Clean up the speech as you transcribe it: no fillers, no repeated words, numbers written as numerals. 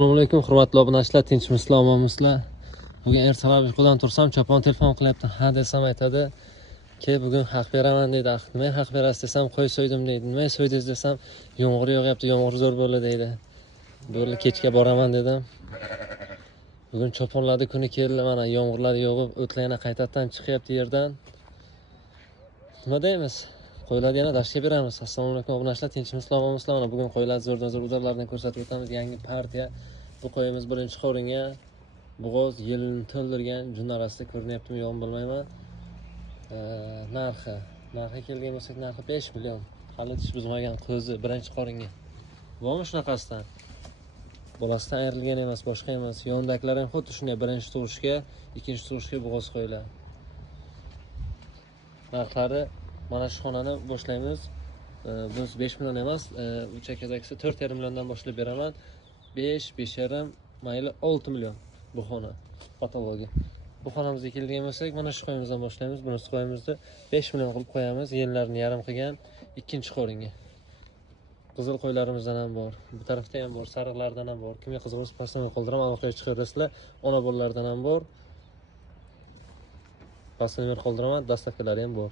Assalomu alaykum, hurmatli obunachilar, tinchmisizlar, omonmisizlar? Bugun ertalab uyqudan tursam, chopon telefon qilyapti. Ha desam aytadi, "Ke bugun haq beraman" deydi. "Nima haq berasiz" desam, "Qo'y so'ydim" deydi. "Nima so'ydingiz" desam, "Yomg'ir yog'yapti, yomg'ir zo'r bo'ldi" deydi. Bo'ldi, kechga boraman dedim. Bugun choponlarning kuni keldi, mana yomg'irlar yog'ib, o'tlar yana qaytadan chiqyapti yerdan. Nima deymiz? Qo'ylarni yana dashga beramiz. Assalomu alaykum obunachilar, tinchmisizlar, omonmisizlar? Mana bugun qo'ylar zo'rdan zo'r udarlardan ko'rsatib o'tamiz. Yangi partiya. Bu qo'yimiz birinchi qo'ringa bo'g'oz yelini to'ldirgan. Jun orasida ko'rinyaptimi yo'qmi bilmayman. Narxi kelgan bo'lsak, narxi 5 million. Hali tish buzmagan qo'zi birinchi qoringa. Bormi shunaqasidan? Bolasidan ayrilgan emas, boshqa emas. Yondagilar ham xuddi shunday, birinchi tug'ishga, ikkinchi tug'ishga bo'g'oz qo'ylar. Narxlari mana shu xonani boshlaymiz. Biz 5 million emas, u chakadagisi 4,5 milliondan boshlab beraman. 5, 5,5, mayli 6 million bu xona patologiya. Bu xonamizga kelgan bo'lsak, mana shu qo'yimizdan boshlaymiz. Bunisi qo'yimizni 5 million qilib qo'yamiz. Yerlarini yarim qilgan ikkinchi qo'ringa. Qizil qo'ylarimizdan ham bor. Bu tarafda ham bor, sariqlardan ham bor. Kimga qiziq bo'lsa, pastdan qoldiraman, aloqaga chiqaverasizlar. Ona bolalardan ham bor. Pastdan qoldiraman, dastavkalari ham bor.